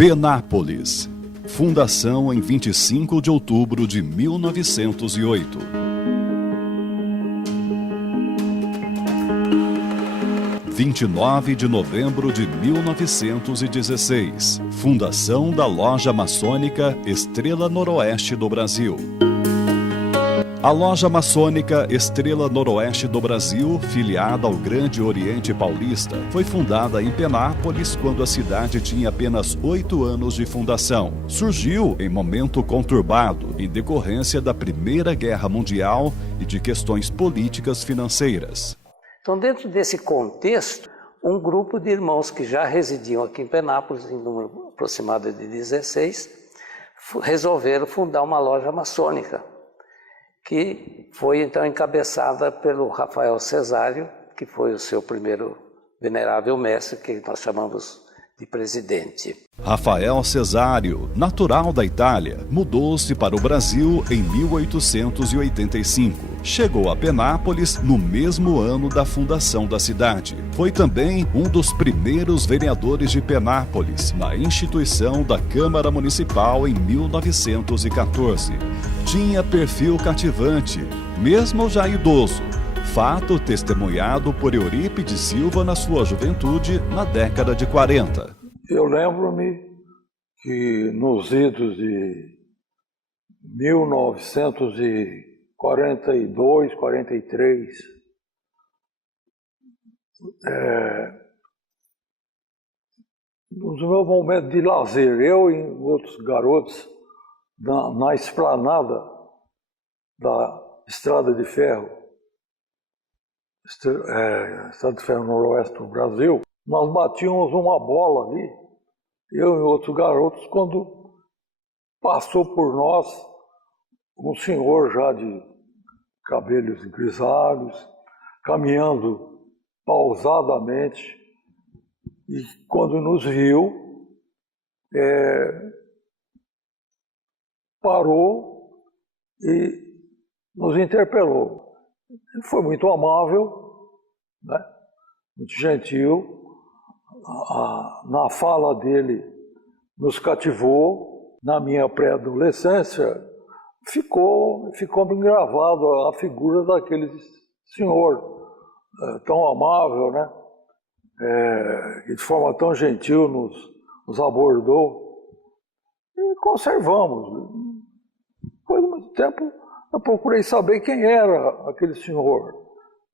Penápolis. Fundação em 25 de outubro de 1908. – 29 de novembro de 1916. Fundação da Loja Maçônica Estrela Noroeste do Brasil. A Loja Maçônica Estrela Noroeste do Brasil, filiada ao Grande Oriente Paulista, foi fundada em Penápolis quando a cidade tinha apenas 8 anos de fundação. Surgiu em momento conturbado, em decorrência da Primeira Guerra Mundial e de questões políticas financeiras. Então, dentro desse contexto, um grupo de irmãos que já residiam aqui em Penápolis, em número aproximado de 16, resolveram fundar uma loja maçônica, que foi então encabeçada pelo Rafael Cesário, que foi o seu primeiro venerável mestre, que nós chamamos de presidente. Rafael Cesário, natural da Itália, mudou-se para o Brasil em 1885. Chegou a Penápolis no mesmo ano da fundação da cidade. Foi também um dos primeiros vereadores de Penápolis, na instituição da Câmara Municipal em 1914. Tinha perfil cativante, mesmo já idoso, fato testemunhado por Eurípides Silva na sua juventude na década de 40. Eu lembro-me que nos idos de 1942, 43, nos meus momentos de lazer, eu e outros garotos, na esplanada da Estrada de Ferro, Estrada de Ferro Noroeste do Brasil, nós batíamos uma bola ali, eu e outros garotos, quando passou por nós um senhor já de cabelos grisalhos, caminhando pausadamente, e quando nos viu, parou e nos interpelou. Ele foi muito amável, né? Muito gentil. Na fala dele nos cativou. Na minha pré-adolescência ficou gravado a figura daquele senhor tão amável, né? Que de forma tão gentil nos abordou. E conservamos. Depois de muito tempo, eu procurei saber quem era aquele senhor.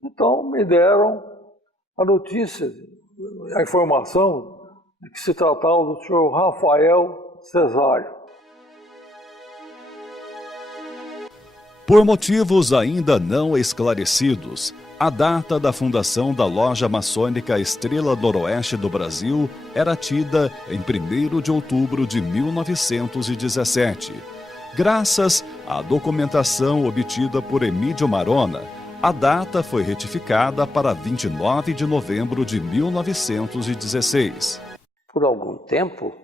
Então me deram a notícia, a informação de que se tratava do senhor Rafael Cesário. Por motivos ainda não esclarecidos, a data da fundação da Loja Maçônica Estrela Noroeste do Brasil era tida em 1º de outubro de 1917. Graças à documentação obtida por Emídio Marona, a data foi retificada para 29 de novembro de 1916. Por algum tempo,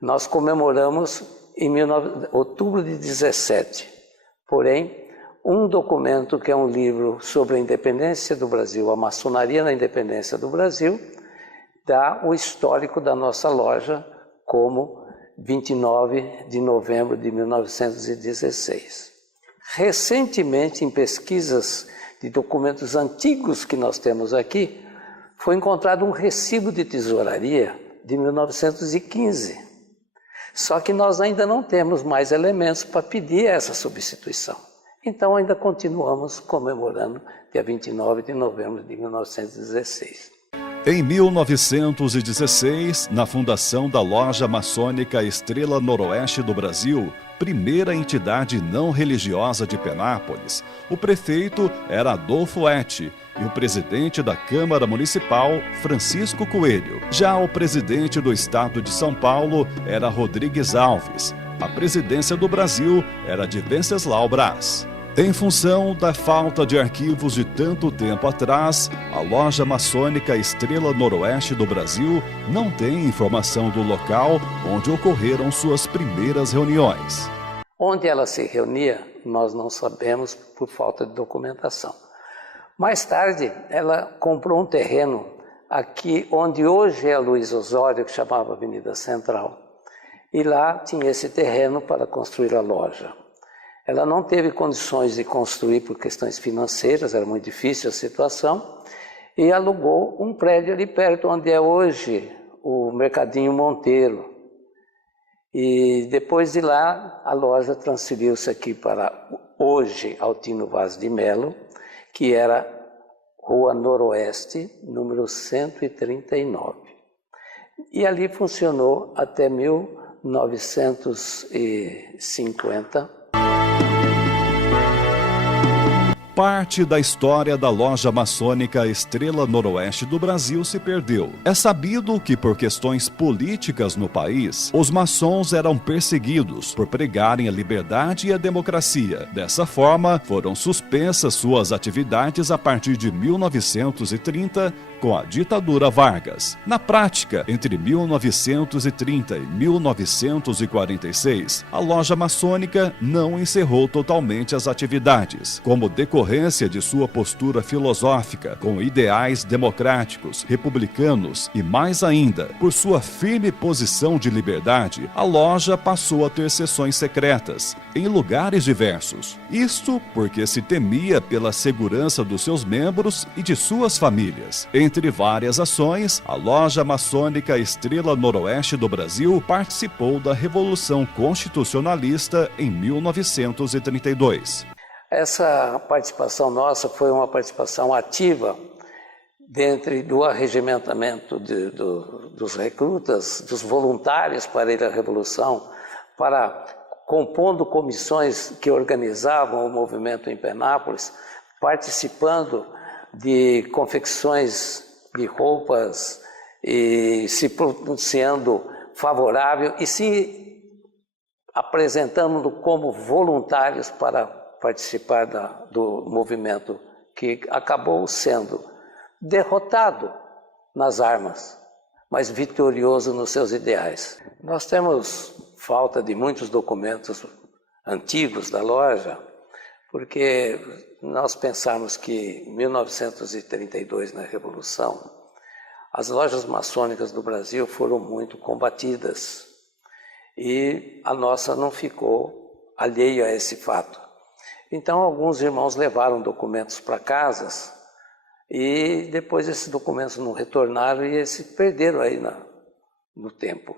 nós comemoramos em outubro de 17. Porém, um documento que é um livro sobre a independência do Brasil, a maçonaria na independência do Brasil, dá o histórico da nossa loja como 29 de novembro de 1916. Recentemente, em pesquisas de documentos antigos que nós temos aqui, foi encontrado um recibo de tesouraria de 1915. Só que nós ainda não temos mais elementos para pedir essa substituição. Então ainda continuamos comemorando dia 29 de novembro de 1916. Em 1916, na fundação da Loja Maçônica Estrela Noroeste do Brasil, primeira entidade não religiosa de Penápolis, o prefeito era Adolfo Ette e o presidente da Câmara Municipal, Francisco Coelho. Já o presidente do Estado de São Paulo era Rodrigues Alves. A presidência do Brasil era de Venceslau Braz. Em função da falta de arquivos de tanto tempo atrás, a Loja Maçônica Estrela Noroeste do Brasil não tem informação do local onde ocorreram suas primeiras reuniões. Onde ela se reunia, nós não sabemos por falta de documentação. Mais tarde, ela comprou um terreno aqui onde hoje é a Luiz Osório, que chamava Avenida Central, E lá tinha esse terreno para construir a loja. Ela não teve condições de construir por questões financeiras, era muito difícil a situação, e alugou um prédio ali perto, onde é hoje o Mercadinho Monteiro. E depois de lá, a loja transferiu-se aqui para hoje Altino Vaz de Melo, que era Rua Noroeste, número 139. E ali funcionou até 1950. Parte da história da loja maçônica Estrela Noroeste do Brasil se perdeu. É sabido que, por questões políticas no país, os maçons eram perseguidos por pregarem a liberdade e a democracia. Dessa forma, foram suspensas suas atividades a partir de 1930, com a ditadura Vargas. Na prática, entre 1930 e 1946, a loja maçônica não encerrou totalmente as atividades, como decorrência de sua postura filosófica, com ideais democráticos, republicanos e, mais ainda, por sua firme posição de liberdade, a loja passou a ter sessões secretas, em lugares diversos. Isto porque se temia pela segurança dos seus membros e de suas famílias. Entre várias ações, a loja maçônica Estrela Noroeste do Brasil participou da Revolução Constitucionalista em 1932. Essa participação nossa foi uma participação ativa dentro do arregimentamento dos recrutas, dos voluntários para ir à Revolução, compondo comissões que organizavam o movimento em Penápolis, participando de confecções de roupas e se pronunciando favorável e se apresentando como voluntários para participar do movimento que acabou sendo derrotado nas armas, mas vitorioso nos seus ideais. Nós temos falta de muitos documentos antigos da loja, porque nós pensamos que em 1932, na Revolução, as lojas maçônicas do Brasil foram muito combatidas e a nossa não ficou alheia a esse fato. Então, alguns irmãos levaram documentos para casas e depois esses documentos não retornaram e se perderam aí no tempo.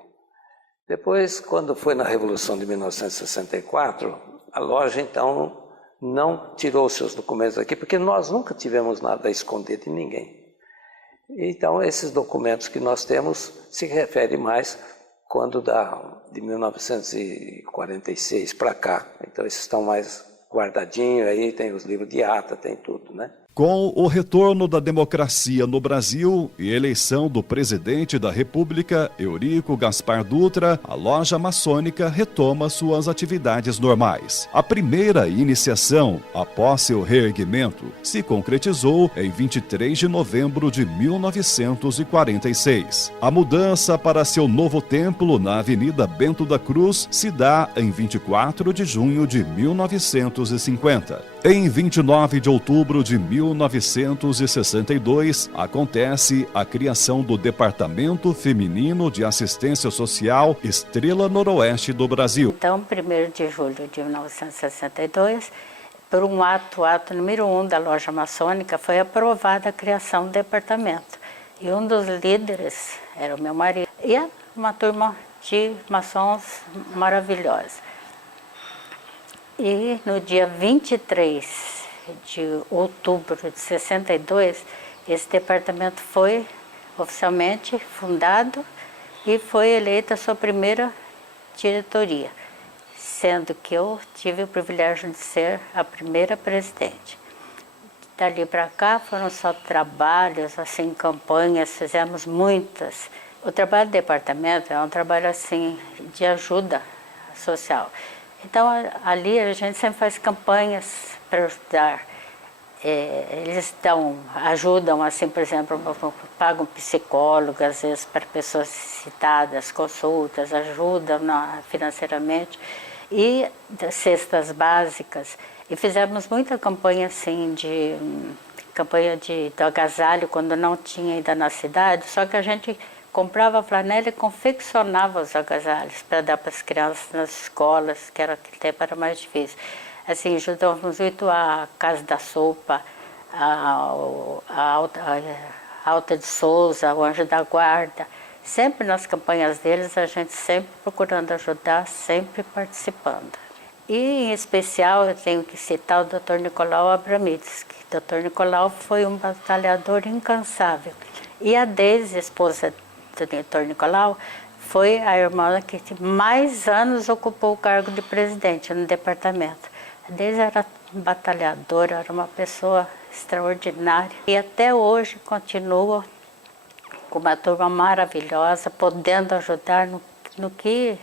Depois, quando foi na Revolução de 1964, a loja, então, não tirou seus documentos aqui, porque nós nunca tivemos nada a esconder de ninguém. Então, esses documentos que nós temos se referem mais de 1946 para cá. Então, esses estão mais guardadinho aí, tem os livros de ata, tem tudo, né? Com o retorno da democracia no Brasil e eleição do presidente da República, Eurico Gaspar Dutra, a loja maçônica retoma suas atividades normais. A primeira iniciação, após seu reerguimento, se concretizou em 23 de novembro de 1946. A mudança para seu novo templo na Avenida Bento da Cruz se dá em 24 de junho de 1950. Em 29 de outubro de 1962, acontece a criação do Departamento Feminino de Assistência Social Estrela Noroeste do Brasil. Então, 1º de julho de 1962, por um ato número 1 da loja maçônica, foi aprovada a criação do departamento. E um dos líderes era o meu marido. E uma turma de maçons maravilhosa. E no dia 23 de outubro de 62, esse departamento foi oficialmente fundado e foi eleita a sua primeira diretoria, sendo que eu tive o privilégio de ser a primeira presidente. Dali para cá foram só trabalhos, assim, campanhas, fizemos muitas. O trabalho do departamento é um trabalho assim de ajuda social. Então, ali a gente sempre faz campanhas para ajudar. Eles ajudam, assim, por exemplo, pagam psicólogo, às vezes, para pessoas citadas, consultas, ajudam financeiramente. E cestas básicas. E fizemos muita campanha, assim, campanha do agasalho, quando não tinha ainda na cidade, só que a gente comprava flanela e confeccionava os agasalhos para dar para as crianças nas escolas, que era aquele tempo era mais difícil. Assim, ajudávamos muito a Casa da Sopa, a Alta de Souza, o Anjo da Guarda. Sempre nas campanhas deles, a gente sempre procurando ajudar, sempre participando. E, em especial, eu tenho que citar o Dr. Nicolau Abramides, que o Dr. Nicolau foi um batalhador incansável. E a Deise, esposa do Dr. Nicolau, foi a irmã que mais anos ocupou o cargo de presidente no departamento. A Deise era batalhadora, era uma pessoa extraordinária. E até hoje continua com uma turma maravilhosa, podendo ajudar no que,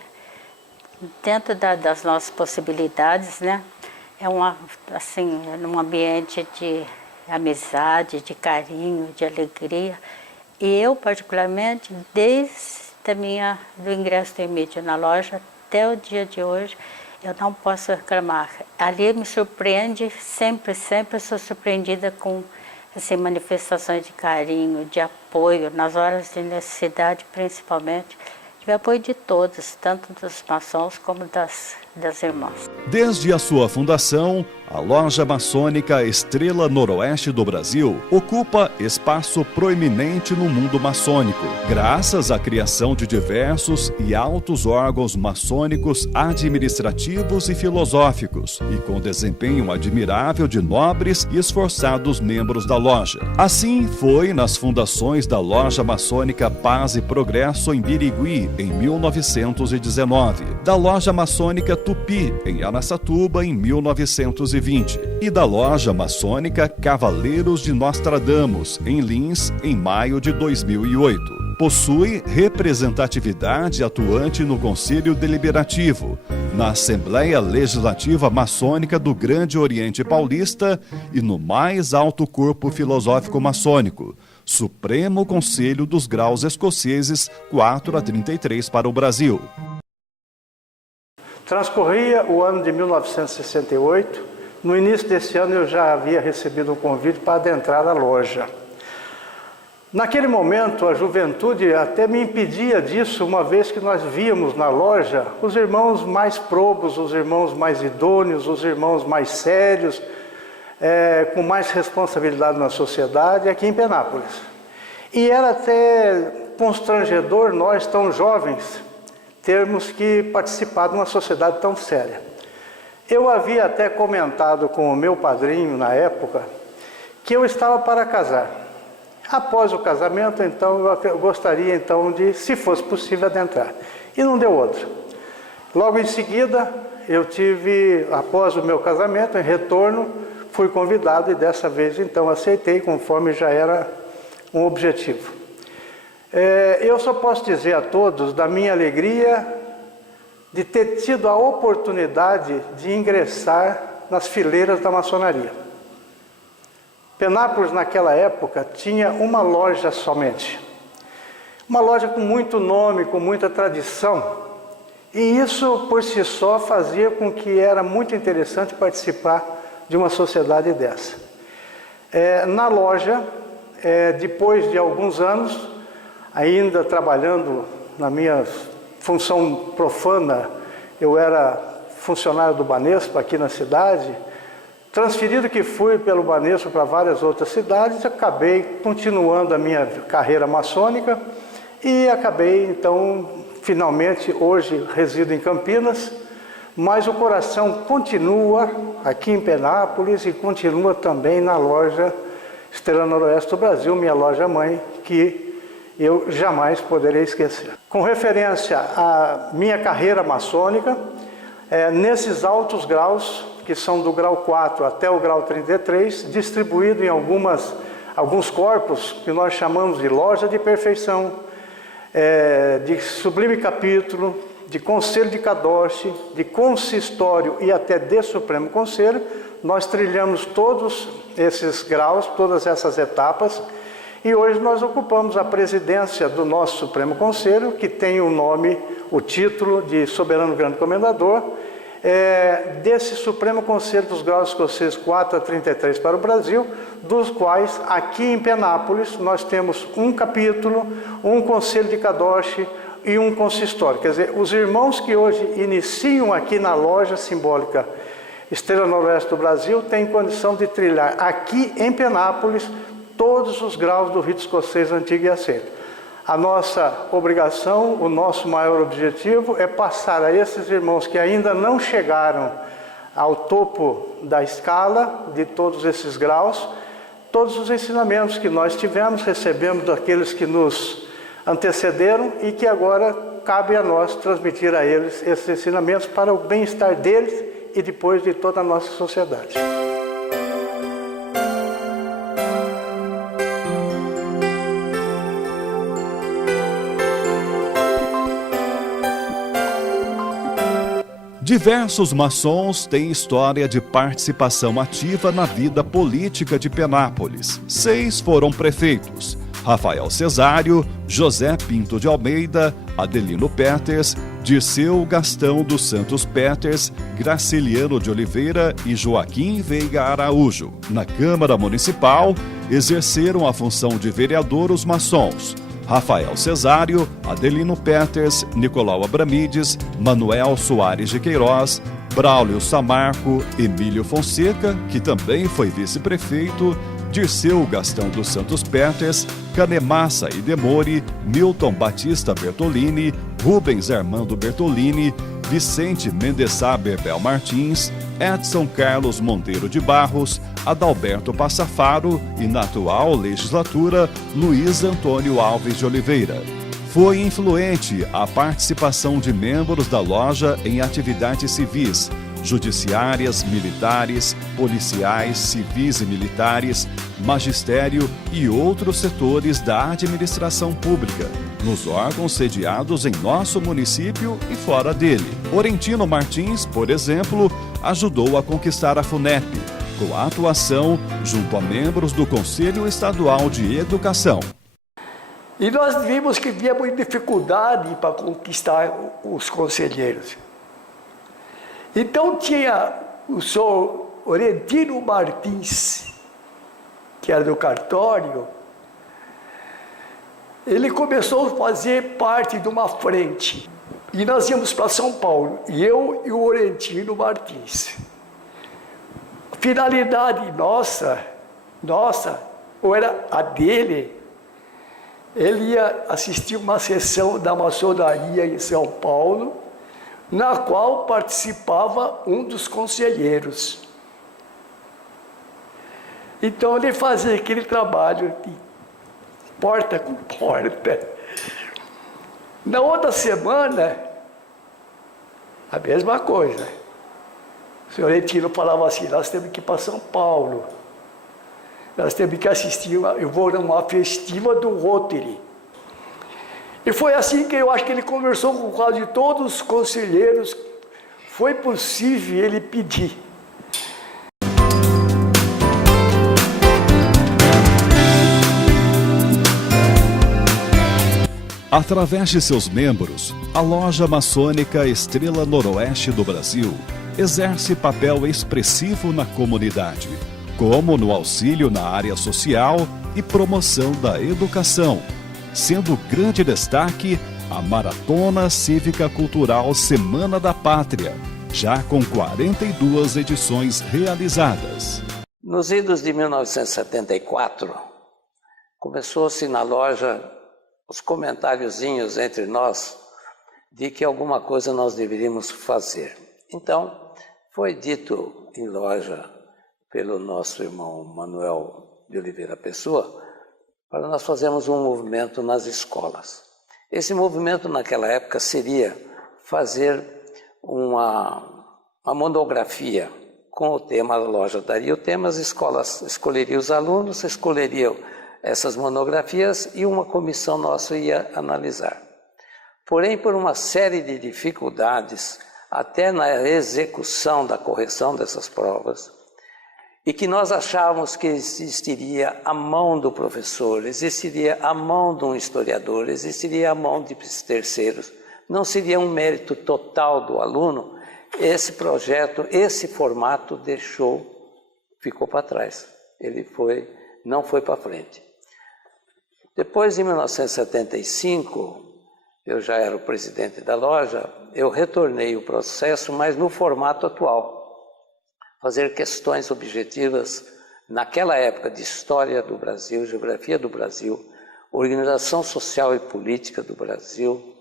dentro das nossas possibilidades, né? É num ambiente de amizade, de carinho, de alegria. E eu, particularmente, desde do ingresso do Emídio na loja até o dia de hoje, eu não posso reclamar. Ali me surpreende, sempre sou surpreendida com manifestações de carinho, de apoio, nas horas de necessidade principalmente. Tive apoio de todos, tanto dos maçons como das irmãs. Desde a sua fundação, a Loja Maçônica Estrela Noroeste do Brasil ocupa espaço proeminente no mundo maçônico, graças à criação de diversos e altos órgãos maçônicos administrativos e filosóficos, e com desempenho admirável de nobres e esforçados membros da loja. Assim foi nas fundações da Loja Maçônica Paz e Progresso em Birigui, em 1919, da Loja Maçônica Tupi, em Araçatuba, em 1920, e da Loja Maçônica Cavaleiros de Nostradamus, em Lins, em maio de 2008. Possui representatividade atuante no Conselho Deliberativo, na Assembleia Legislativa Maçônica do Grande Oriente Paulista e no mais alto corpo filosófico maçônico, Supremo Conselho dos Graus Escoceses 4 a 33 para o Brasil. Transcorria o ano de 1968. No início desse ano eu já havia recebido um convite para adentrar a loja. Naquele momento a juventude até me impedia disso, uma vez que nós víamos na loja os irmãos mais probos, os irmãos mais idôneos, os irmãos mais sérios, com mais responsabilidade na sociedade aqui em Penápolis. E era até constrangedor nós, tão jovens, termos que participar de uma sociedade tão séria. Eu havia até comentado com o meu padrinho na época que eu estava para casar. Após o casamento, então, eu gostaria então de, se fosse possível, adentrar. E não deu outra. Logo em seguida, eu tive, após o meu casamento, em retorno, fui convidado e dessa vez então aceitei, conforme já era um objetivo. Eu só posso dizer a todos da minha alegria de ter tido a oportunidade de ingressar nas fileiras da maçonaria. Penápolis, naquela época, tinha uma loja somente. Uma loja com muito nome, com muita tradição. E isso, por si só, fazia com que era muito interessante participar de uma sociedade dessa. Na loja, depois de alguns anos, ainda trabalhando na minha função profana, eu era funcionário do Banespa aqui na cidade, transferido que fui pelo Banespa para várias outras cidades, acabei continuando a minha carreira maçônica e acabei então, finalmente, hoje resido em Campinas, mas o coração continua aqui em Penápolis e continua também na loja Estrela Noroeste do Brasil, minha loja mãe, que eu jamais poderei esquecer. Com referência à minha carreira maçônica, nesses altos graus, que são do grau 4 até o grau 33, distribuído em alguns corpos que nós chamamos de loja de perfeição, de sublime capítulo, de conselho de Kadosh, de consistório e até de Supremo Conselho, nós trilhamos todos esses graus, todas essas etapas, e hoje nós ocupamos a presidência do nosso Supremo Conselho, que tem o nome, o título de Soberano Grande Comendador, desse Supremo Conselho dos Graus Escoceses 4 a 33 para o Brasil, dos quais aqui em Penápolis nós temos um capítulo, um Conselho de Kadosh e um consistório. Quer dizer, os irmãos que hoje iniciam aqui na loja simbólica Estrela Noroeste do Brasil têm condição de trilhar aqui em Penápolis todos os graus do rito escocês antigo e aceito. A nossa obrigação, o nosso maior objetivo é passar a esses irmãos que ainda não chegaram ao topo da escala de todos esses graus, todos os ensinamentos que nós tivemos, recebemos daqueles que nos antecederam e que agora cabe a nós transmitir a eles esses ensinamentos para o bem-estar deles e depois de toda a nossa sociedade. Diversos maçons têm história de participação ativa na vida política de Penápolis. 6 foram prefeitos: Rafael Cesário, José Pinto de Almeida, Adelino Peters, Dirceu Gastão dos Santos Peters, Graciliano de Oliveira e Joaquim Veiga Araújo. Na Câmara Municipal, exerceram a função de vereador os maçons: Rafael Cesário, Adelino Peters, Nicolau Abramides, Manuel Soares de Queiroz, Braulio Samarco, Emílio Fonseca, que também foi vice-prefeito, Dirceu Gastão dos Santos Peters, Canemassa e Demore, Milton Batista Bertolini, Rubens Armando Bertolini, Vicente Mendesá Bebel Martins, Edson Carlos Monteiro de Barros, Adalberto Passafaro e, na atual legislatura, Luiz Antônio Alves de Oliveira. Foi influente a participação de membros da loja em atividades civis, judiciárias, militares, policiais, civis e militares, magistério e outros setores da administração pública, nos órgãos sediados em nosso município e fora dele. Orentino Martins, por exemplo, ajudou a conquistar a FUNEP, com a atuação junto a membros do Conselho Estadual de Educação. E nós vimos que havia muita dificuldade para conquistar os conselheiros. Então tinha o senhor Orentino Martins, que era do cartório. Ele começou a fazer parte de uma frente. E nós íamos para São Paulo, e eu e o Orentino Martins. Finalidade nossa, ou era a dele, ele ia assistir uma sessão da maçonaria em São Paulo, na qual participava um dos conselheiros. Então ele fazia aquele trabalho de porta com porta. Na outra semana, a mesma coisa. O senhor Orentino falava assim: nós temos que ir para São Paulo. Nós temos que assistir, eu vou numa festiva do Rotary. E foi assim que eu acho que ele conversou com quase todos os conselheiros. Foi possível ele pedir. Através de seus membros, a loja maçônica Estrela Noroeste do Brasil exerce papel expressivo na comunidade, como no auxílio na área social e promoção da educação, sendo grande destaque a Maratona Cívica Cultural Semana da Pátria, já com 42 edições realizadas. Nos idos de 1974, começou-se na loja os comentáriozinhos entre nós de que alguma coisa nós deveríamos fazer. Então, foi dito em loja pelo nosso irmão Manuel de Oliveira Pessoa para nós fazermos um movimento nas escolas. Esse movimento naquela época seria fazer uma monografia com o tema, a loja daria o tema, as escolas escolheriam os alunos, escolheriam essas monografias e uma comissão nossa ia analisar. Porém, por uma série de dificuldades, até na execução da correção dessas provas, e que nós achávamos que existiria a mão do professor, existiria a mão de um historiador, existiria a mão de terceiros, não seria um mérito total do aluno, esse projeto, esse formato ficou para trás. Não foi para frente. Depois, em 1975, eu já era o presidente da loja, eu retornei o processo, mas no formato atual. Fazer questões objetivas, naquela época, de história do Brasil, geografia do Brasil, organização social e política do Brasil,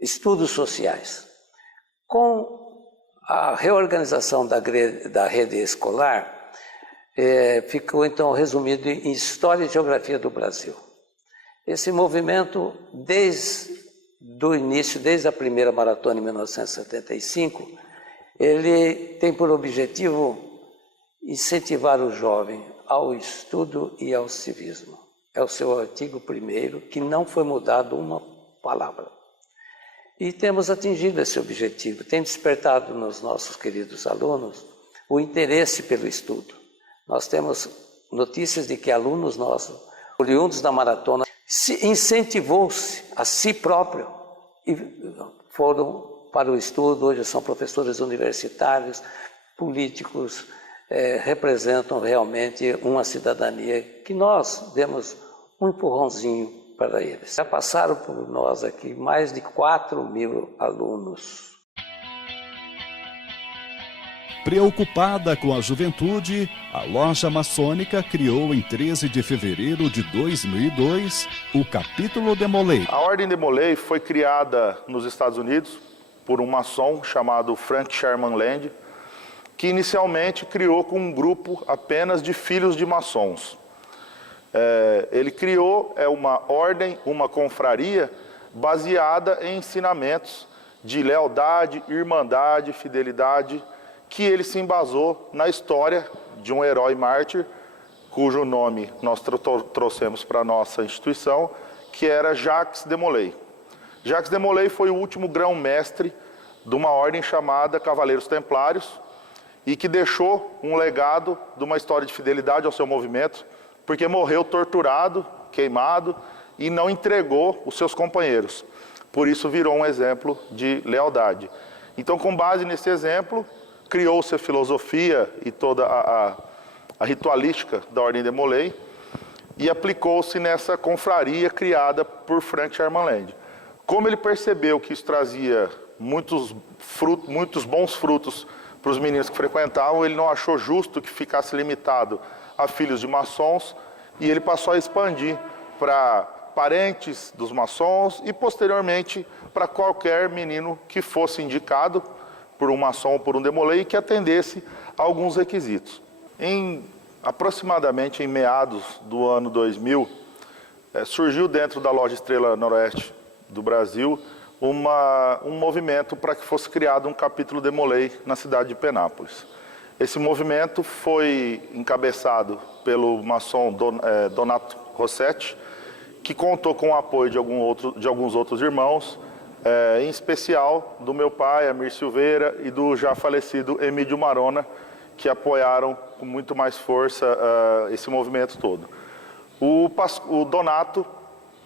estudos sociais. Com a reorganização da rede escolar, ficou então resumido em História e Geografia do Brasil. Esse movimento, desde o início, desde a primeira maratona em 1975, ele tem por objetivo incentivar o jovem ao estudo e ao civismo. É o seu artigo 1º, que não foi mudado uma palavra. E temos atingido esse objetivo, tem despertado nos nossos queridos alunos o interesse pelo estudo. Nós temos notícias de que alunos nossos, oriundos da maratona, se incentivou-se a si próprio e foram para o estudo. Hoje são professores universitários, políticos, representam realmente uma cidadania que nós demos um empurrãozinho para eles. Já passaram por nós aqui mais de 4.000 alunos. Preocupada com a juventude, a Loja Maçônica criou em 13 de fevereiro de 2002 o Capítulo Demolay. A Ordem Demolay foi criada nos Estados Unidos por um maçom chamado Frank Sherman Land, que inicialmente criou com um grupo apenas de filhos de maçons. Ele criou uma ordem, uma confraria, baseada em ensinamentos de lealdade, irmandade, fidelidade, que ele se embasou na história de um herói mártir, cujo nome nós trouxemos para a nossa instituição, que era Jacques Demolay. Jacques Demolay foi o último grão-mestre de uma ordem chamada Cavaleiros Templários e que deixou um legado de uma história de fidelidade ao seu movimento, porque morreu torturado, queimado e não entregou os seus companheiros. Por isso virou um exemplo de lealdade. Então, com base nesse exemplo, criou-se a filosofia e toda a ritualística da Ordem Demolay e aplicou-se nessa confraria criada por Frank Sherman Land. Como ele percebeu que isso trazia muitos bons frutos para os meninos que frequentavam, ele não achou justo que ficasse limitado a filhos de maçons e ele passou a expandir para parentes dos maçons e, posteriormente, para qualquer menino que fosse indicado por um maçom ou por um Demolay que atendesse a alguns requisitos. Aproximadamente em meados do ano 2000, surgiu dentro da Loja Estrela Noroeste do Brasil um movimento para que fosse criado um capítulo Demolay na cidade de Penápolis. Esse movimento foi encabeçado pelo maçom Donato Rossetti, que contou com o apoio de alguns outros irmãos, em especial do meu pai, Amir Silveira, e do já falecido Emílio Marona, que apoiaram com muito mais força esse movimento todo. O Donato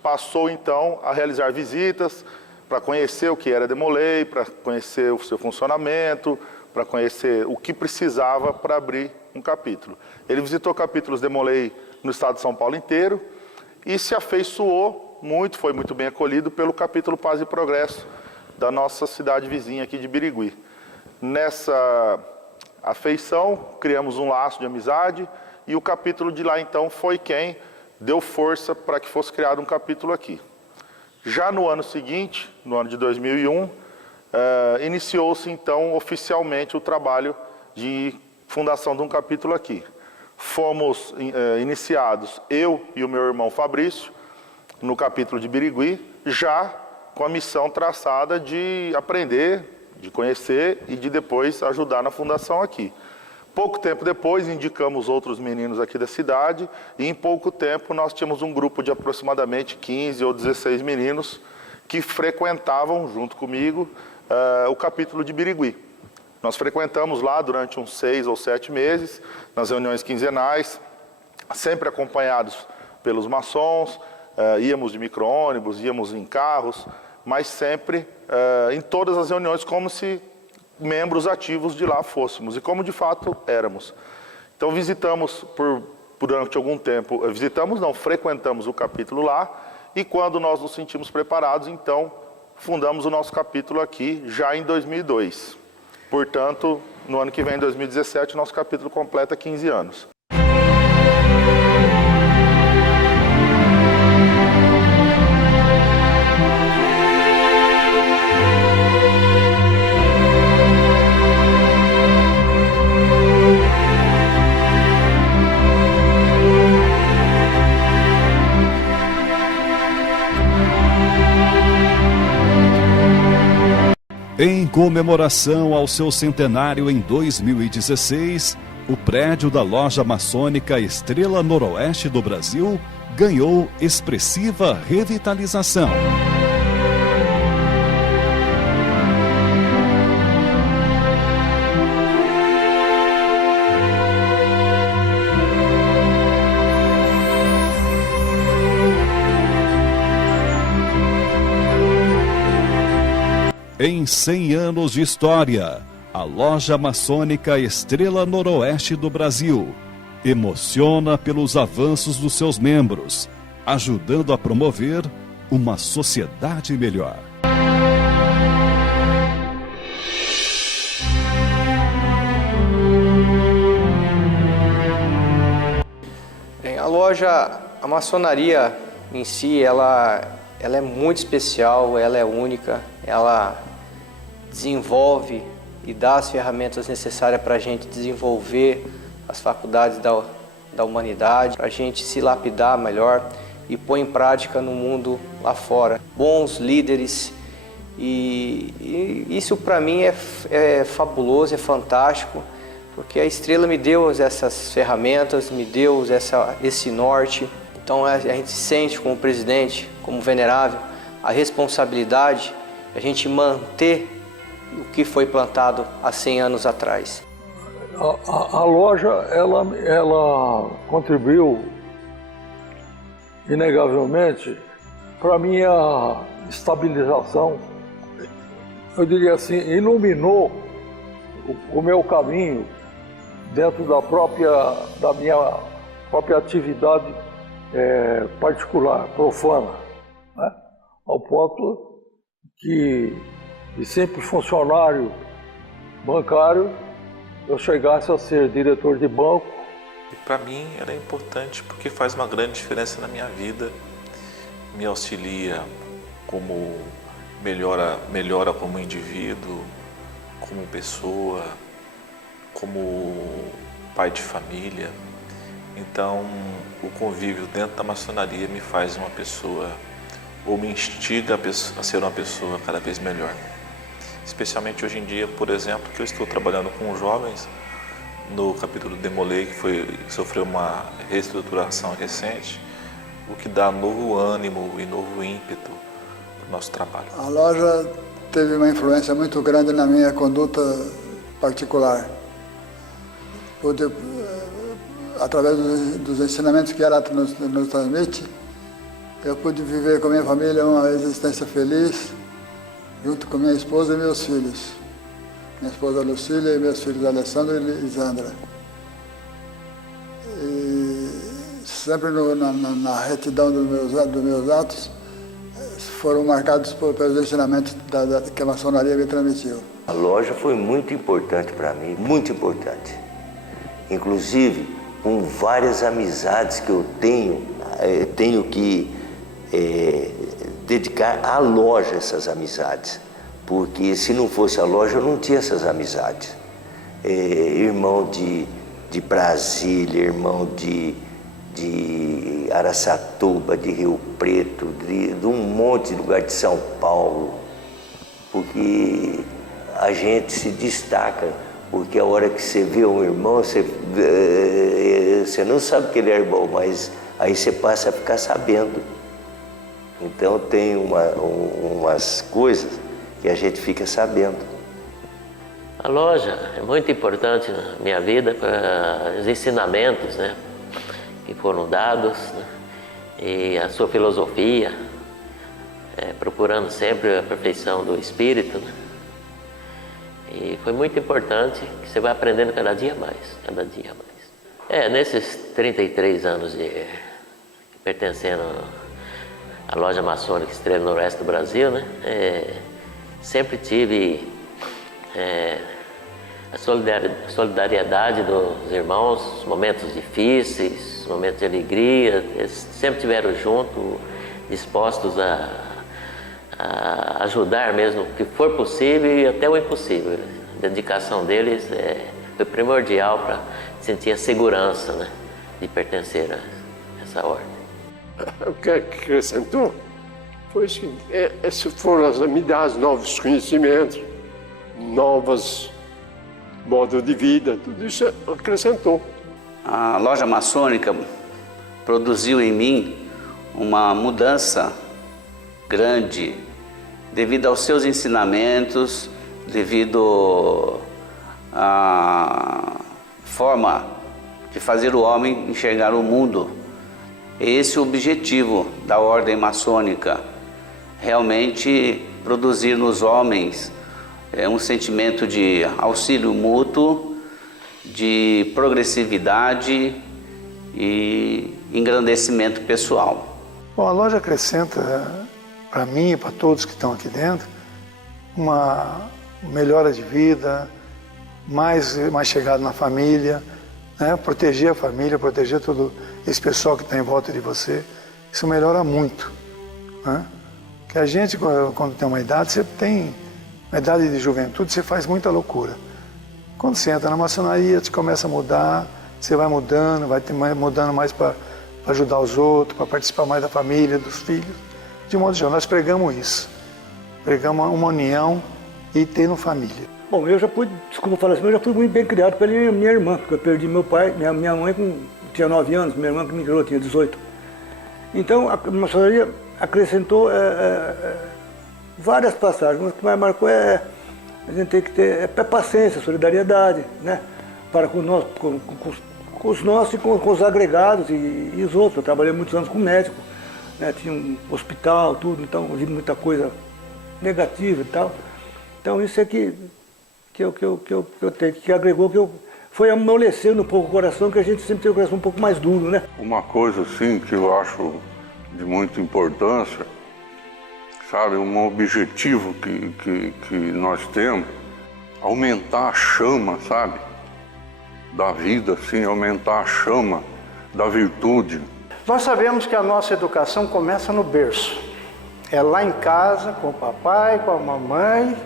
passou então a realizar visitas para conhecer o que era Demolay, para conhecer o seu funcionamento, para conhecer o que precisava para abrir um capítulo. Ele visitou capítulos Demolay no estado de São Paulo inteiro e se afeiçoou muito, foi muito bem acolhido pelo capítulo Paz e Progresso da nossa cidade vizinha aqui de Birigui. Nessa afeição, criamos um laço de amizade e o capítulo de lá então foi quem deu força para que fosse criado um capítulo aqui. Já no ano seguinte, no ano de 2001, iniciou-se então oficialmente o trabalho de fundação de um capítulo aqui. Fomos iniciados, eu e o meu irmão Fabrício, no capítulo de Birigui, já com a missão traçada de aprender, de conhecer e de depois ajudar na fundação aqui. Pouco tempo depois, indicamos outros meninos aqui da cidade e em pouco tempo nós tínhamos um grupo de aproximadamente 15 ou 16 meninos que frequentavam, junto comigo, o capítulo de Birigui. Nós frequentamos lá durante uns 6 ou 7 meses, nas reuniões quinzenais, sempre acompanhados pelos maçons, íamos de micro-ônibus, íamos em carros, mas sempre em todas as reuniões como se membros ativos de lá fôssemos, e como de fato éramos. Então visitamos durante algum tempo, frequentamos o capítulo lá, e quando nós nos sentimos preparados, então fundamos o nosso capítulo aqui já em 2002. Portanto, no ano que vem, em 2017, nosso capítulo completa 15 anos. Em comemoração ao seu centenário em 2016, o prédio da loja maçônica Estrela Noroeste do Brasil ganhou expressiva revitalização. Em 100 anos de história, a loja maçônica Estrela Noroeste do Brasil emociona pelos avanços dos seus membros, ajudando a promover uma sociedade melhor. Bem, a maçonaria em si, ela é muito especial, ela é única, ela desenvolve e dá as ferramentas necessárias para a gente desenvolver as faculdades da humanidade, para a gente se lapidar melhor e pôr em prática no mundo lá fora. Bons líderes, e isso para mim é fabuloso, é fantástico, porque a Estrela me deu essas ferramentas, me deu esse norte. Então a gente sente como presidente, como venerável, a responsabilidade de a gente manter o que foi plantado há 100 anos atrás. A loja, ela contribuiu inegavelmente para a minha estabilização. Eu diria assim, iluminou o meu caminho dentro da minha própria atividade particular, profana, né? Ao ponto que, de sempre funcionário bancário, eu chegasse a ser diretor de banco. E para mim ela é importante porque faz uma grande diferença na minha vida, me auxilia como melhora como indivíduo, como pessoa, como pai de família. Então, o convívio dentro da maçonaria me faz uma pessoa, ou me instiga a ser uma pessoa cada vez melhor. Especialmente hoje em dia, por exemplo, que eu estou trabalhando com jovens no capítulo Demolei, que sofreu uma reestruturação recente, o que dá novo ânimo e novo ímpeto para o nosso trabalho. A loja teve uma influência muito grande na minha conduta particular. Através dos ensinamentos que ela nos transmite, eu pude viver com a minha família uma existência feliz, junto com minha esposa e meus filhos. Minha esposa Lucília e meus filhos Alessandro e Lisandra. E sempre na retidão dos meus atos, foram marcados pelos ensinamentos que a maçonaria me transmitiu. A loja foi muito importante para mim, muito importante. Inclusive, com várias amizades que eu tenho que dedicar à loja essas amizades, porque se não fosse a loja eu não tinha essas amizades. Irmão de Brasília, irmão de Araçatuba, de Rio Preto, de um monte de lugar de São Paulo, porque a gente se destaca. Porque a hora que você vê um irmão, você não sabe que ele é irmão, mas aí você passa a ficar sabendo. Então tem umas coisas que a gente fica sabendo. A loja é muito importante na minha vida para os ensinamentos, né, que foram dados, né, e a sua filosofia, procurando sempre a perfeição do espírito, né. E foi muito importante, que você vai aprendendo cada dia mais, cada dia mais. Nesses 33 anos pertencendo à loja maçônica Estrela Noroeste do Brasil, né? Sempre tive a solidariedade dos irmãos, momentos difíceis, momentos de alegria, eles sempre estiveram juntos, dispostos a ajudar mesmo o que for possível e até o impossível. A dedicação deles foi primordial para sentir a segurança, né, de pertencer a essa ordem. O que acrescentou foi que esses foram me dar novos conhecimentos, novos modos de vida, tudo isso acrescentou. A loja maçônica produziu em mim uma mudança grande devido aos seus ensinamentos, devido à forma de fazer o homem enxergar o mundo. Esse é o objetivo da ordem maçônica, realmente produzir nos homens um sentimento de auxílio mútuo, de progressividade e engrandecimento pessoal. Bom, a loja acrescenta para mim e para todos que estão aqui dentro uma melhora de vida, mais chegado na família, né? Proteger a família, proteger todo esse pessoal que está em volta de você. Isso melhora muito, né? Que a gente, quando tem uma idade, você tem uma idade de juventude, você faz muita loucura. Quando você entra na maçonaria, você começa a mudar, você vai mudando, mudando mais para ajudar os outros, para participar mais da família, dos filhos. De modo geral, nós pregamos isso. Pregamos uma união e tendo família. Bom, eu já fui, desculpa falar assim, eu já fui muito bem criado pela minha irmã, porque eu perdi meu pai, minha mãe tinha 9 anos, minha irmã que me criou tinha 18. Então, a maçonaria acrescentou várias passagens, mas o que mais marcou a gente tem que ter paciência, solidariedade, né? Para com os nossos e com os agregados e os outros. Eu trabalhei muitos anos com médico, né? Tinha um hospital, tudo, então eu vi muita coisa negativa e tal. Então isso é que eu tenho, que agregou, foi amolecendo um pouco o coração, que a gente sempre tem o coração um pouco mais duro, né? Uma coisa assim que eu acho de muita importância, sabe, um objetivo que nós temos, aumentar a chama, sabe, da vida, assim, aumentar a chama da virtude. Nós sabemos que a nossa educação começa no berço. É lá em casa, com o papai, com a mamãe,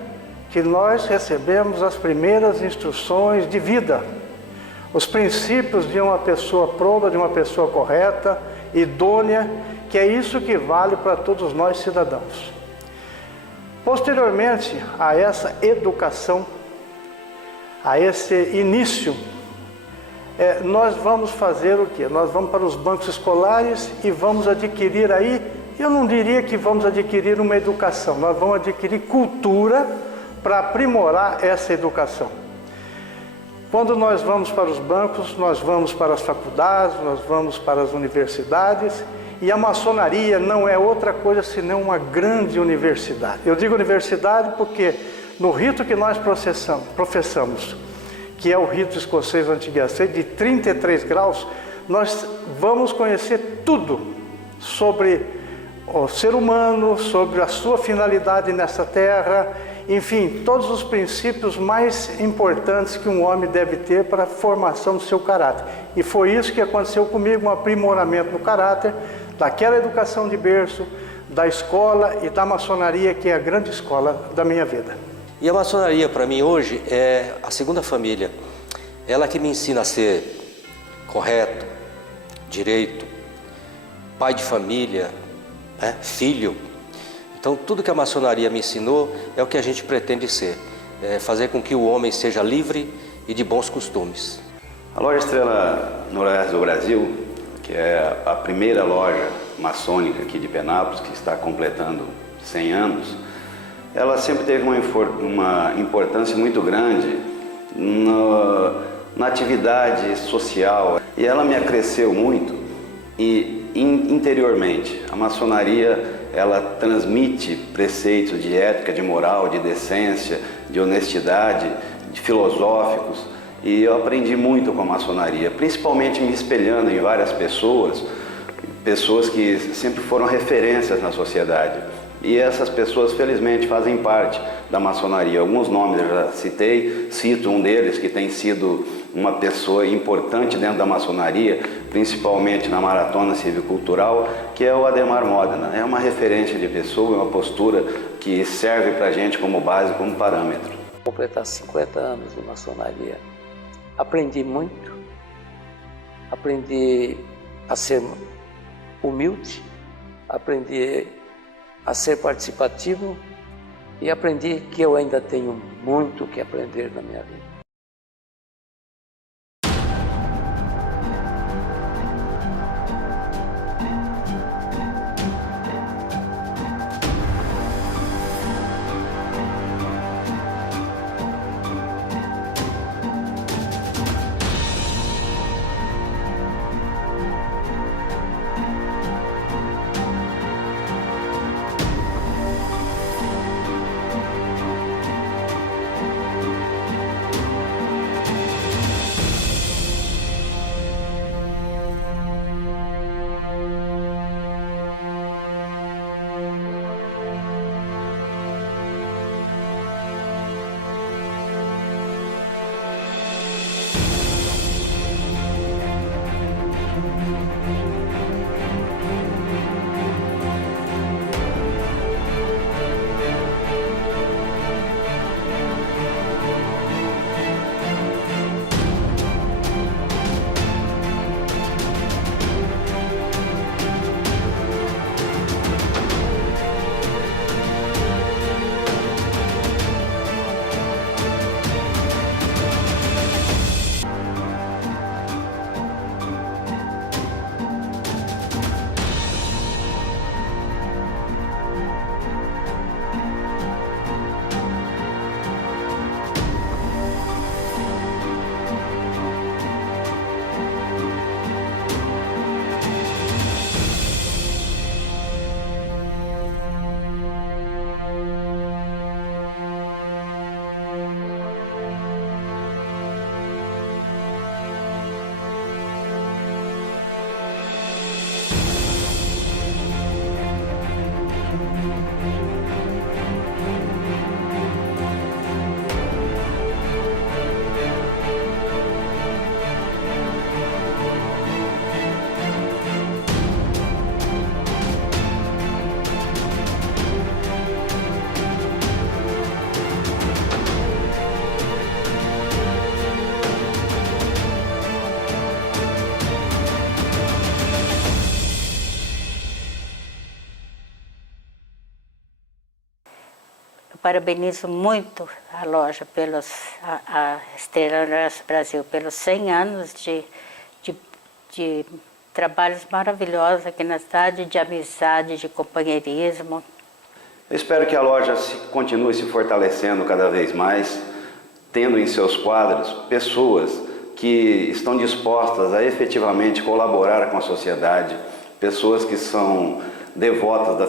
que nós recebemos as primeiras instruções de vida. Os princípios de uma pessoa pronta, de uma pessoa correta, idônea, que é isso que vale para todos nós cidadãos. Posteriormente a essa educação, a esse início, nós vamos fazer o quê? Nós vamos para os bancos escolares e vamos adquirir aí, eu não diria que vamos adquirir uma educação, nós vamos adquirir cultura para aprimorar essa educação. Quando nós vamos para os bancos, nós vamos para as faculdades, nós vamos para as universidades, e a maçonaria não é outra coisa senão uma grande universidade. Eu digo universidade porque no rito que nós professamos, que é o rito escocês antigo de 33 graus, nós vamos conhecer tudo sobre o ser humano, sobre a sua finalidade nessa terra, enfim, todos os princípios mais importantes que um homem deve ter para a formação do seu caráter. E foi isso que aconteceu comigo, um aprimoramento no caráter, daquela educação de berço, da escola e da maçonaria, que é a grande escola da minha vida. E a maçonaria, para mim, hoje, é a segunda família. Ela que me ensina a ser correto, direito, pai de família, filho. Então, tudo que a maçonaria me ensinou é o que a gente pretende ser. Fazer com que o homem seja livre e de bons costumes. A loja Estrela Noroeste do Brasil, que é a primeira loja maçônica aqui de Penápolis, que está completando 100 anos, ela sempre teve uma importância muito grande na atividade social. E ela me acresceu muito em interiormente. A maçonaria, ela transmite preceitos de ética, de moral, de decência, de honestidade, de filosóficos, e eu aprendi muito com a maçonaria, principalmente me espelhando em várias pessoas que sempre foram referências na sociedade. E essas pessoas, felizmente, fazem parte da maçonaria. Alguns nomes eu já citei, cito um deles que tem sido uma pessoa importante dentro da maçonaria, principalmente na maratona civicultural, que é o Ademar Modena. É uma referência de pessoa, uma postura que serve para a gente como base, como parâmetro. Vou completar 50 anos de maçonaria. Aprendi muito, aprendi a ser humilde, aprendi a ser participativo e aprendi que eu ainda tenho muito que aprender na minha vida. Parabenizo muito a loja, a Estrela Noroeste do Brasil, pelos 100 anos de trabalhos maravilhosos aqui na cidade, de amizade, de companheirismo. Eu espero que a loja continue se fortalecendo cada vez mais, tendo em seus quadros pessoas que estão dispostas a efetivamente colaborar com a sociedade, pessoas que são devotas da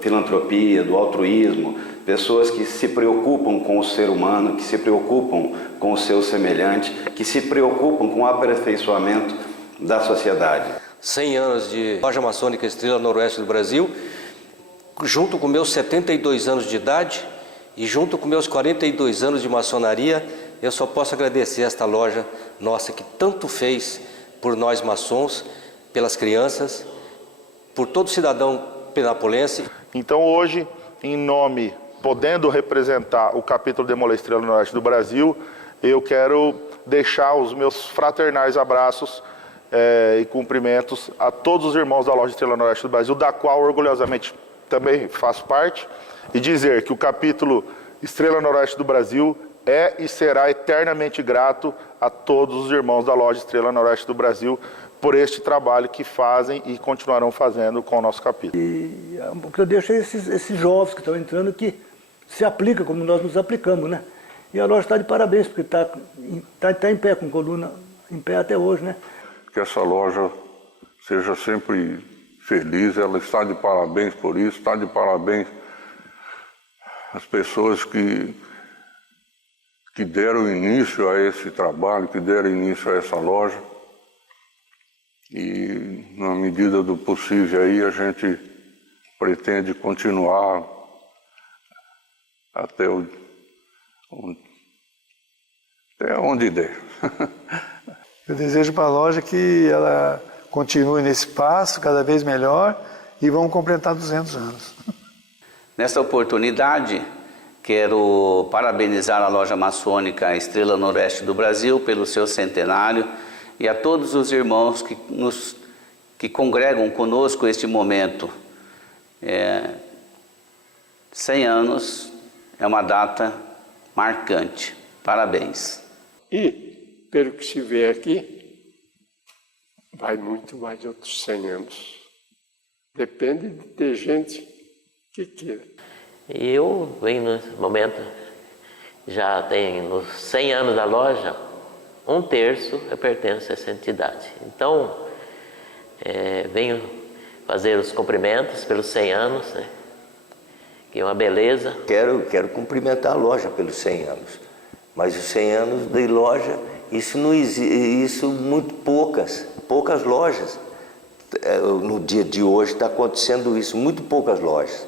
filantropia, do altruísmo, pessoas que se preocupam com o ser humano, que se preocupam com o seu semelhante, que se preocupam com o aperfeiçoamento da sociedade. 100 anos de Loja Maçônica Estrela Noroeste do Brasil, junto com meus 72 anos de idade e junto com meus 42 anos de maçonaria, eu só posso agradecer esta loja nossa que tanto fez por nós maçons, pelas crianças, por todo cidadão penapolense. Então hoje, em nome, podendo representar o capítulo Demolei Estrela Noroeste do Brasil, eu quero deixar os meus fraternais abraços e cumprimentos a todos os irmãos da Loja Estrela Noroeste do Brasil, da qual orgulhosamente também faço parte, e dizer que o capítulo Estrela Noroeste do Brasil é e será eternamente grato a todos os irmãos da Loja Estrela Noroeste do Brasil por este trabalho que fazem e continuarão fazendo com o nosso capítulo. E o que eu deixo é esses jovens que estão entrando que se aplicam como nós nos aplicamos, né? E a loja está de parabéns, porque está em pé, com coluna em pé até hoje, né? Que essa loja seja sempre feliz, ela está de parabéns por isso, está de parabéns as pessoas que deram início a esse trabalho, que deram início a essa loja. E, na medida do possível, aí a gente pretende continuar até onde der. Eu desejo para a loja que ela continue nesse passo, cada vez melhor, e vamos completar 200 anos. Nesta oportunidade, quero parabenizar a loja maçônica Estrela Noroeste do Brasil pelo seu centenário e a todos os irmãos que congregam conosco este momento. 100 anos é uma data marcante. Parabéns. E, pelo que se vê aqui, vai muito mais de outros 100 anos. Depende de ter gente que queira. Eu venho nesse momento, já tem nos 100 anos da loja, 1/3 eu pertenço a essa entidade. Então, venho fazer os cumprimentos pelos 100 anos, né? Que é uma beleza. Quero cumprimentar a loja pelos 100 anos. Mas os 100 anos de loja, isso não existe, isso muito poucas lojas. No dia de hoje está acontecendo isso, muito poucas lojas.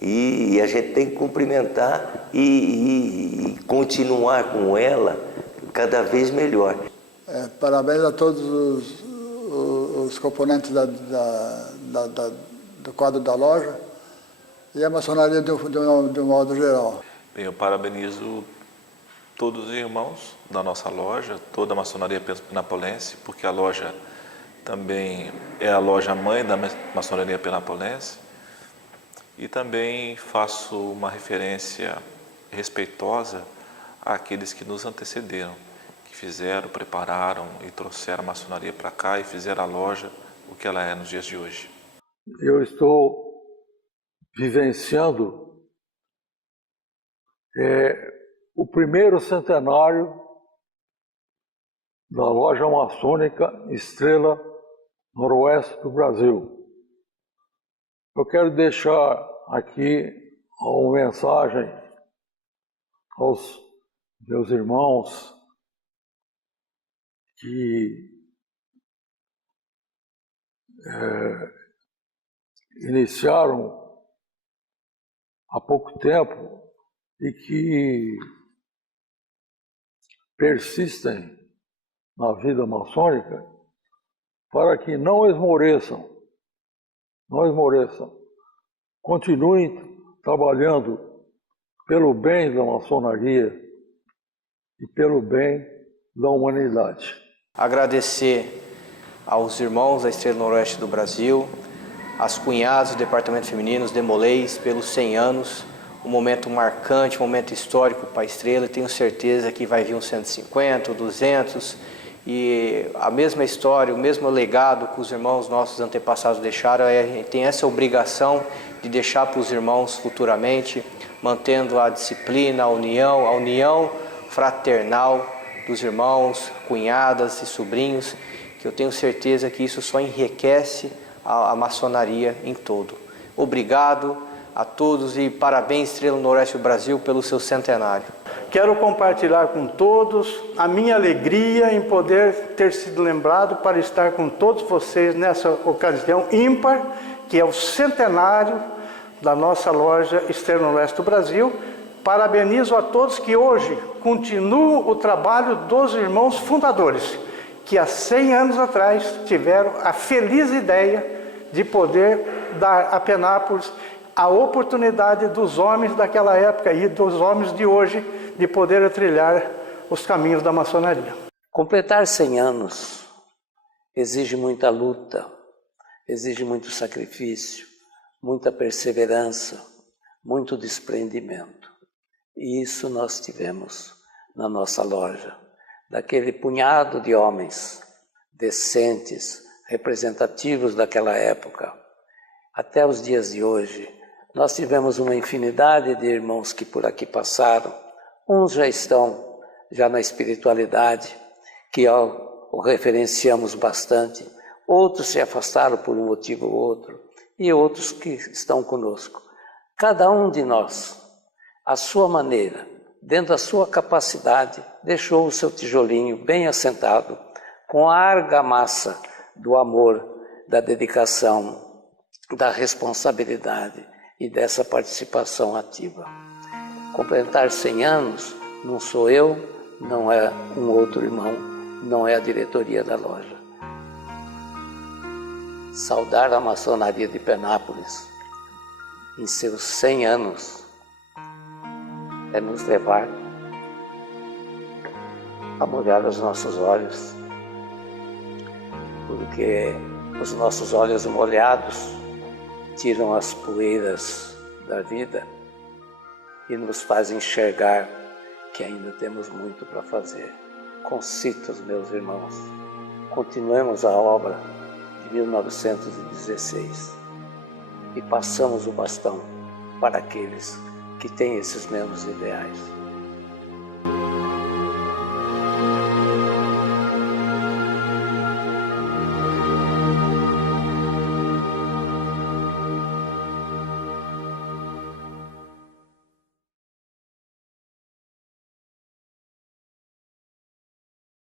E a gente tem que cumprimentar e continuar com ela cada vez melhor. Parabéns a todos os componentes do quadro da loja e a maçonaria de um modo geral. Bem, eu parabenizo todos os irmãos da nossa loja, toda a maçonaria penapolense, porque a loja também é a loja mãe da maçonaria penapolense. E também faço uma referência respeitosa àqueles que nos antecederam, que fizeram, prepararam e trouxeram a maçonaria para cá e fizeram a loja o que ela é nos dias de hoje. Eu estou vivenciando o primeiro centenário da loja maçônica Estrela Noroeste do Brasil. Eu quero deixar aqui uma mensagem aos meus irmãos que iniciaram há pouco tempo e que persistem na vida maçônica, para que não esmoreçam, continuem trabalhando pelo bem da maçonaria e pelo bem da humanidade. Agradecer aos irmãos da Estrela Noroeste do Brasil, às cunhadas do Departamento Feminino, os Demolês, pelos 100 anos, um momento marcante, um momento histórico para a Estrela, e tenho certeza que vai vir uns 150, 200, e a mesma história, o mesmo legado que os irmãos nossos antepassados deixaram, a gente tem essa obrigação de deixar para os irmãos futuramente, mantendo a disciplina, a união fraternal dos irmãos, cunhadas e sobrinhos, que eu tenho certeza que isso só enriquece a maçonaria em todo. Obrigado a todos e parabéns, Estrela Noroeste do Brasil, pelo seu centenário. Quero compartilhar com todos a minha alegria em poder ter sido lembrado para estar com todos vocês nessa ocasião ímpar, que é o centenário da nossa loja Estrela Noroeste do Brasil. Parabenizo a todos que hoje continuam o trabalho dos irmãos fundadores, que há 100 anos atrás tiveram a feliz ideia de poder dar a Penápolis a oportunidade dos homens daquela época e dos homens de hoje de poder trilhar os caminhos da maçonaria. Completar 100 anos exige muita luta, exige muito sacrifício, muita perseverança, muito desprendimento. E isso nós tivemos na nossa loja, daquele punhado de homens decentes, representativos daquela época. Até os dias de hoje, nós tivemos uma infinidade de irmãos que por aqui passaram. Uns já estão na espiritualidade, que o referenciamos bastante. outros se afastaram por um motivo ou outro, e outros que estão conosco. Cada um de nós, à sua maneira, dentro da sua capacidade, deixou o seu tijolinho bem assentado, com a argamassa do amor, da dedicação, da responsabilidade e dessa participação ativa. Completar 100 anos não sou eu, não é um outro irmão, não é a diretoria da loja. Saudar a maçonaria de Penápolis em seus 100 anos é nos levar a molhar os nossos olhos, porque os nossos olhos molhados tiram as poeiras da vida e nos fazem enxergar que ainda temos muito para fazer. Concitos, meus irmãos, continuemos a obra de 1916 e passamos o bastão para aqueles que têm esses mesmos ideais.